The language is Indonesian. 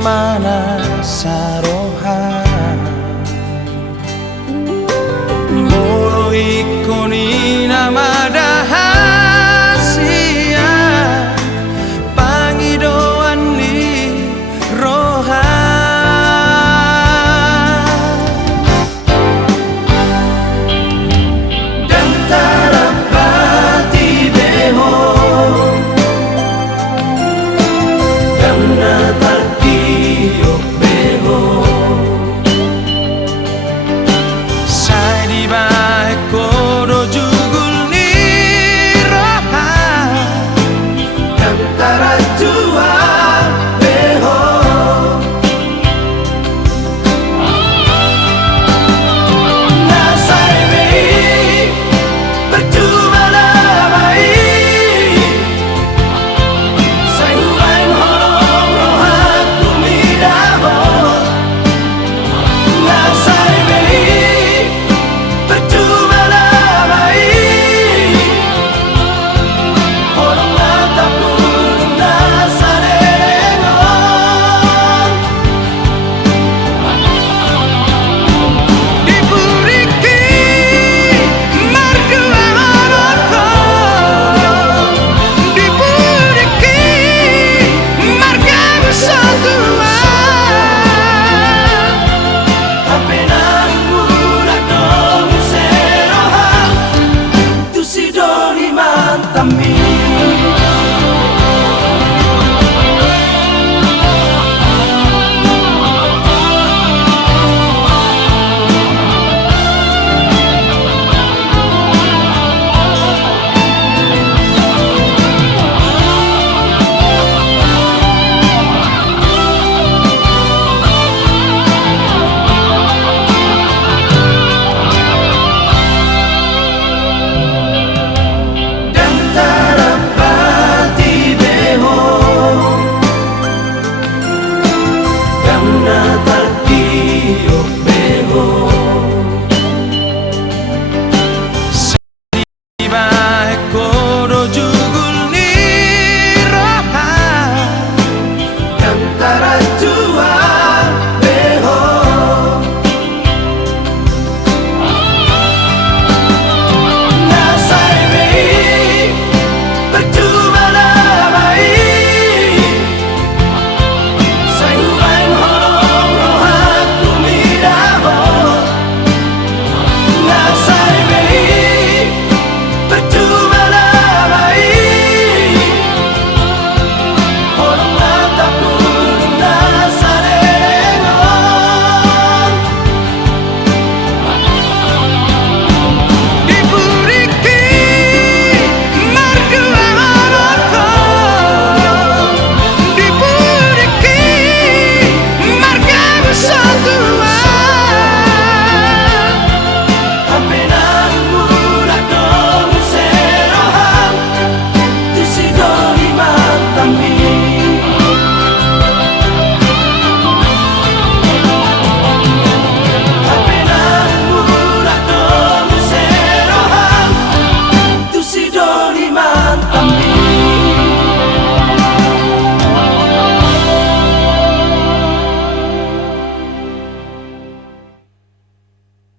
mana sarohan Bolo ikoni nama dahasia Pangidoan ni rohan Dan tarapati beho Damna tarkiyo beho Sai di bae kodo jugul ni rohan Dan tarajua beho Nasai bei Berjumpa damai Sai huwain holong rohan kumidaho Nasai bei Berjumpa damai Holong natapun nasarengon Dipuriki mardua maroko Dipuriki marga bersatuan Kampenang budak dong serohan Tu si doni mantami Dan tarapati beho Damna tarkiyo beho Sadiba kodo jugul ni rohan Dan taraju